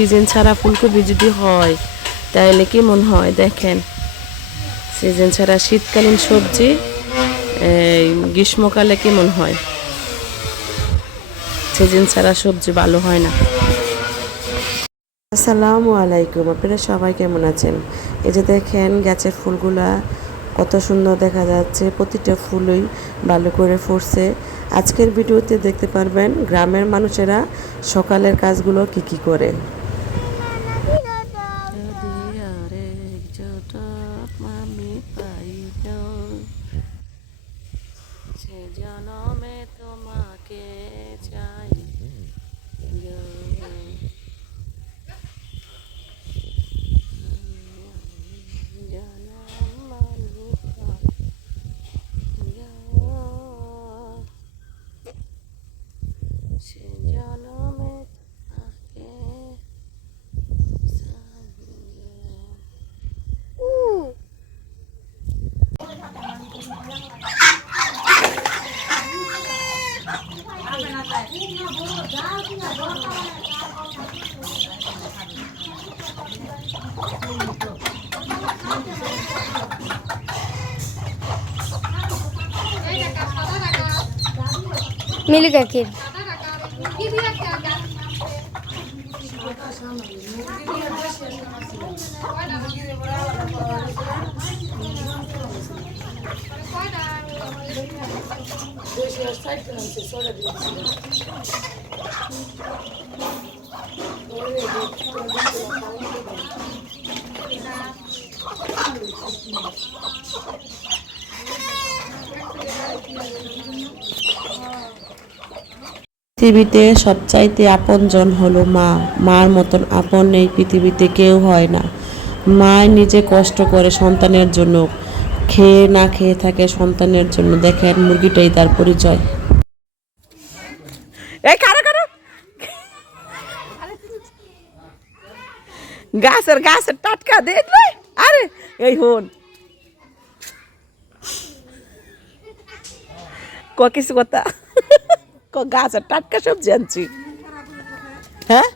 Season ছাড়া ফুলকপি যদি হয়, তাহলে কেমন হয় দেখেন? সিজন ছাড়া শীতকালীন সবজি গ্রীষ্মকালে কেমন হয়? সিজন ছাড়া সবজি ভালো হয় না। আসসালামু আলাইকুম, আপনারা সবাই কেমন আছেন? এই যে দেখেন, গাছের ফুলগুলা কত সুন্দর দেখা যাচ্ছে, প্রতিটা ফুলই ভালো করে ফুটছে। আজকের ভিডিওতে দেখতে পারবেন, গ্রামের মানুষেরা সকালের কাজগুলো কি কি করে। মিল্ক গাখির পৃথিবীতে সবচাইতে আপনজন হলো মা। মার মতন আপন এই পৃথিবীতে কেউ হয় না। মা নিজে কষ্ট করে সন্তানের জন্য, খেয়ে না খেয়ে থাকে সন্তানের জন্য। দেখেন মুরগিটাই তার পরিচয়। গাছের গাছের টাটকা দেখলে আরে, এই হন। ক কিছু কথা? গাছের টাটকা সবজি আনছি। হ্যাঁ?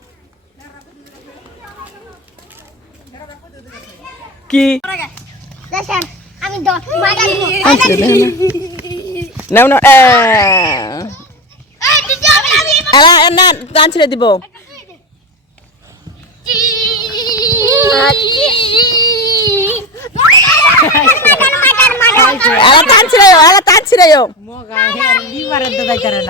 কি? না নাও না টান ছেড়ে দিব। টান ছেড়ে এলা টান ছেড়ে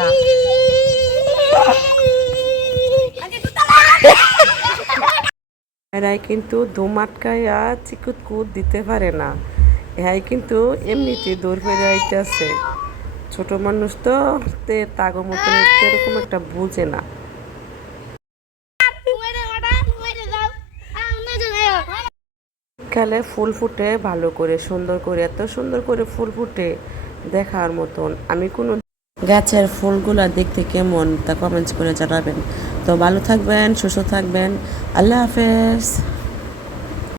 এরাই কিন্তু দোমাটকায়া চিকুত কুত দিতে পারে না। এরাই কিন্তু এমনিতে দৌড় ফেরে আইতেছে ছোট মানুষ তো তে তাগো মতো এরকম একটা বুঝে না। শীতকালে ফুল ফুটে, ভালো করে, সুন্দর করে, এত সুন্দর করে ফুল ফুটে। দেখার মতন। আমি কোনো গাছের ফুলগুলা দেখতে কেমন তা কমেন্টস করে জানাবেন। তো ভালো থাকবেন, সুস্থ থাকবেন। আল্লাহ হাফেজ।